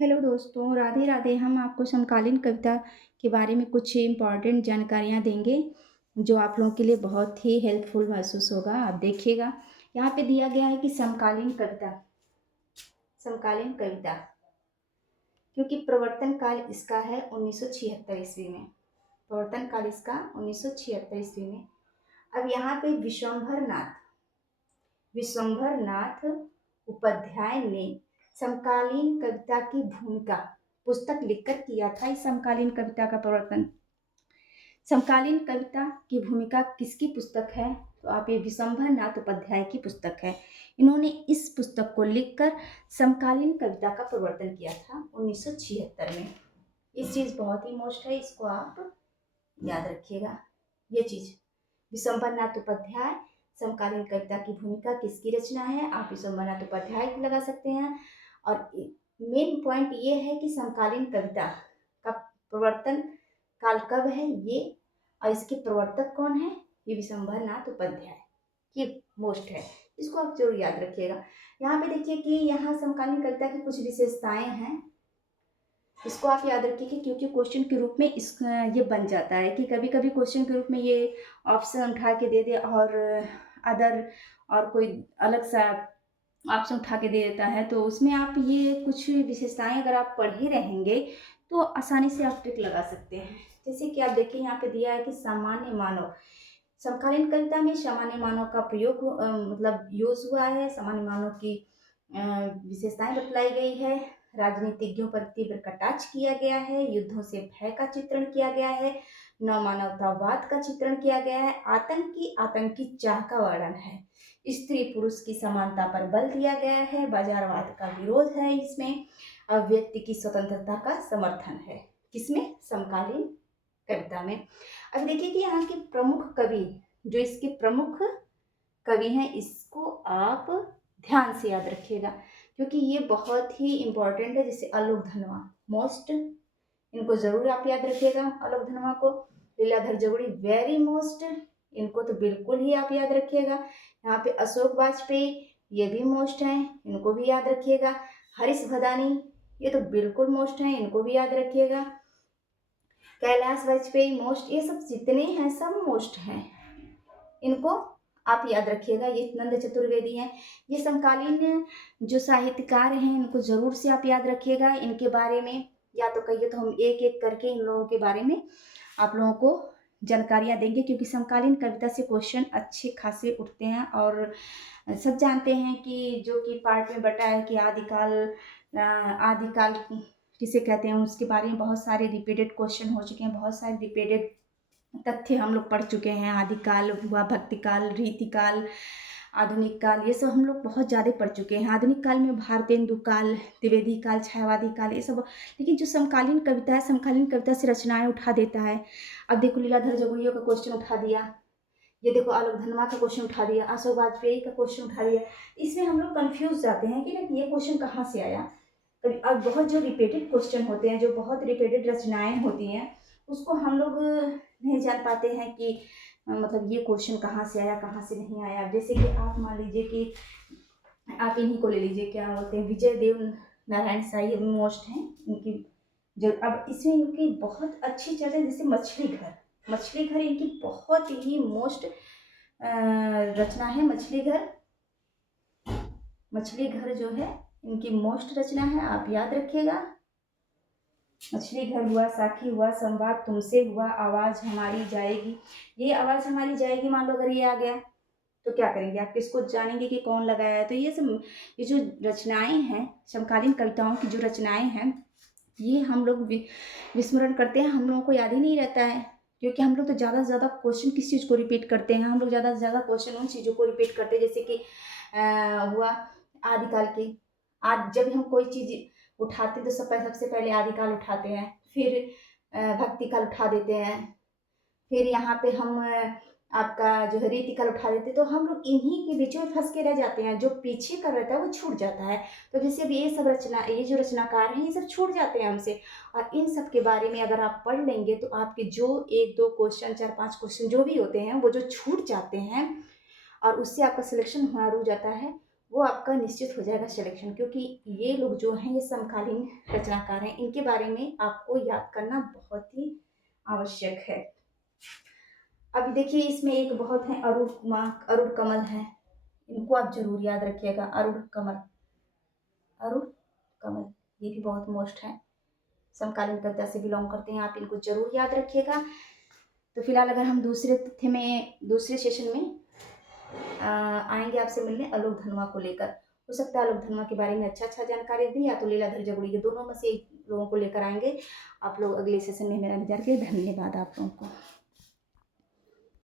Hello दोस्तों, राधे राधे। हम आपको समकालीन कविता के बारे में कुछ इम्पॉर्टेंट जानकारियाँ देंगे, जो आप लोगों के लिए बहुत ही हेल्पफुल महसूस होगा। आप देखिएगा, यहाँ पे दिया गया है कि समकालीन कविता। समकालीन कविता, क्योंकि प्रवर्तन काल इसका है 1976 ईस्वी में। प्रवर्तन काल इसका 1976 ईस्वी में। अब यहाँ पे विश्वंभर नाथ उपाध्याय ने समकालीन कविता की भूमिका पुस्तक लिखकर किया था। इस समकालीन कविता का प्रवर्तन, समकालीन कविता की भूमिका किसकी पुस्तक है? तो आप ये विश्वंभर नाथ उपाध्याय की पुस्तक है। इन्होंने इस पुस्तक को लिखकर समकालीन कविता का प्रवर्तन किया था 1976 में। इस चीज बहुत ही मोस्ट है, इसको आप याद रखिएगा। ये चीज, विश्वंभर नाथ उपाध्याय, समकालीन कविता की भूमिका किसकी रचना है? आप विश्वंभर नाथ उपाध्याय की लगा सकते हैं। और मेन पॉइंट ये है कि समकालीन कविता का प्रवर्तन काल कब है ये, और इसके प्रवर्तक कौन है? ये विश्वंभर नाथ उपाध्याय। ये मोस्ट है, इसको आप जरूर याद रखिएगा। यहाँ पे देखिए कि यहाँ समकालीन कविता की कुछ विशेषताएं हैं, इसको आप याद रखिए, क्योंकि क्वेश्चन के रूप में इस ये बन जाता है कि कभी कभी क्वेश्चन के रूप में ये ऑप्शन उठा के दे दे और अदर और कोई अलग सा ऑप्शन उठा के दे देता है। तो उसमें आप ये कुछ विशेषताएं अगर आप पढ़े रहेंगे तो आसानी से आप ट्रिक लगा सकते हैं। जैसे कि आप देखिए, यहाँ पे दिया है कि सामान्य मानव, समकालीन कविता में सामान्य मानव का प्रयोग मतलब यूज हुआ है। सामान्य मानव की विशेषताएं बतलाई गई है। राजनीतिज्ञों पर तीव्र कटाक्ष किया गया है। युद्धों से भय का चित्रण किया गया है। नव मानवतावाद का चित्रण किया गया है। आतंकी चाह का वर्णन है। स्त्री पुरुष की समानता पर बल दिया गया है। बाजारवाद का विरोध है इसमें। अब व्यक्ति की स्वतंत्रता का समर्थन है। किसमें? समकालीन कविता में। अब देखिए कि यहाँ के प्रमुख कवि, जो इसके प्रमुख कवि हैं, इसको आप ध्यान से याद रखिएगा, क्योंकि ये बहुत ही इंपॉर्टेंट है। जैसे आलोक धनवा, मोस्ट, इनको जरूर आप याद रखिएगा। आलोक धनवा को, लीलाधर जगुड़ी, वेरी मोस्ट, इनको तो बिल्कुल ही आप याद रखिएगा। यहाँ पे अशोक वाजपेयी, ये भी मोस्ट हैं, इनको भी याद रखिएगा। हरीश भदानी, ये तो बिल्कुल मोस्ट हैं, इनको भी याद रखिएगा। कैलाश वाजपेयी मोस्ट, ये सब जितने हैं सब मोस्ट हैं, इनको आप याद रखिएगा। ये नंद चतुर्वेदी हैं। ये समकालीन जो साहित्यकार हैं, इनको जरूर से आप याद रखिएगा। इनके बारे में या तो कहिए तो हम एक एक करके इन लोगों के बारे में आप लोगों को जानकारियां देंगे, क्योंकि समकालीन कविता से क्वेश्चन अच्छे खासे उठते हैं। और सब जानते हैं कि जो कि पार्ट में बटा है कि आदिकाल किसे कहते हैं, उसके बारे में बहुत सारे रिपीटेड क्वेश्चन हो चुके हैं। बहुत सारे रिपीटेड तथ्य हम लोग पढ़ चुके हैं। आदिकाल हुआ, भक्तिकाल, रीतिकाल, आधुनिक काल, ये सब हम लोग बहुत ज़्यादा पढ़ चुके हैं। आधुनिक काल में भारतेंदु काल, द्विवेदी काल, छायावादी काल, ये सब। लेकिन जो समकालीन कविता है, समकालीन कविता से रचनाएं उठा देता है। अब देखो, लीलाधर जगुड़िया का क्वेश्चन उठा दिया, ये देखो आलोक धनवा का क्वेश्चन उठा दिया, अशोक वाजपेयी का क्वेश्चन उठा दिया। इसमें हम लोग कंफ्यूज जाते हैं कि ना ये क्वेश्चन कहाँ से आया। अब बहुत जो रिपीटेड क्वेश्चन होते हैं, जो बहुत रिपीटेड रचनाएं होती हैं, उसको हम लोग नहीं जान पाते हैं कि मतलब ये क्वेश्चन कहाँ से आया, कहाँ से नहीं आया। जैसे कि आप मान लीजिए कि आप इन्हीं को ले लीजिए, क्या बोलते हैं, विजय देव नारायण साई मोस्ट हैं इनकी। जो अब इसमें इनकी बहुत अच्छी चीज़ है, जैसे मछली घर इनकी बहुत ही मोस्ट रचना है। मछली घर जो है इनकी मोस्ट रचना है, आप याद रखिएगा। मछली घर हुआ, साखी हुआ, संवाद तुमसे हुआ, आवाज हमारी जाएगी। ये आवाज हमारी जाएगी, मान लो अगर ये आ गया तो क्या करेंगे आप? किसको जानेंगे कि कौन लगाया है? तो ये सब, ये जो रचनाएं हैं, समकालीन कविताओं की जो रचनाएं हैं, ये हम लोग विस्मरण करते हैं। हम लोगों को याद ही नहीं रहता है, क्योंकि हम लोग तो ज़्यादा से ज़्यादा क्वेश्चन किस चीज़ को रिपीट करते हैं? हम लोग ज़्यादा से ज़्यादा क्वेश्चन उन चीज़ों को रिपीट करते हैं, जैसे कि हुआ आदिकाल के। आज जब हम कोई चीज़ उठाते तो सबसे पहले आदिकाल उठाते हैं, फिर भक्ति काल उठा देते हैं, फिर यहाँ पे हम आपका जो है रीतिकाल उठा देते। तो हम लोग इन्हीं के बीच में फंस के रह जाते हैं, जो पीछे का रहता है वो छूट जाता है। तो जैसे अब ये सब रचना, ये जो रचनाकार हैं, ये सब छूट जाते हैं हमसे। और इन सब के बारे में अगर आप पढ़ लेंगे तो आपके जो एक दो क्वेश्चन, चार पांच क्वेश्चन जो भी होते हैं, वो जो छूट जाते हैं और उससे आपका सिलेक्शन होना रुक जाता है, वो आपका निश्चित हो जाएगा सिलेक्शन, क्योंकि ये लोग जो हैं ये समकालीन रचनाकार हैं, इनके बारे में आपको याद करना बहुत ही आवश्यक है। अभी देखिए इसमें एक बहुत है अरुण कुमार, अरुण कमल है, इनको आप जरूर याद रखिएगा। अरुण कमल, अरुण कमल, ये भी बहुत मोस्ट है, समकालीन कविता से बिलोंग करते हैं, आप इनको जरूर याद रखिएगा। तो फिलहाल अगर हम दूसरे तथ्य में, दूसरे सेशन में आएंगे आपसे मिलने आलोक धनवा को लेकर। हो सकता है आलोक धनवा के बारे में अच्छा जानकारी दी, या तो लीलाधर जगुड़ी के, दोनों में से एक लोगों को लेकर आएंगे। आप लोग अगले सेशन में मेरा इंतजार करिए। धन्यवाद आप लोगों को।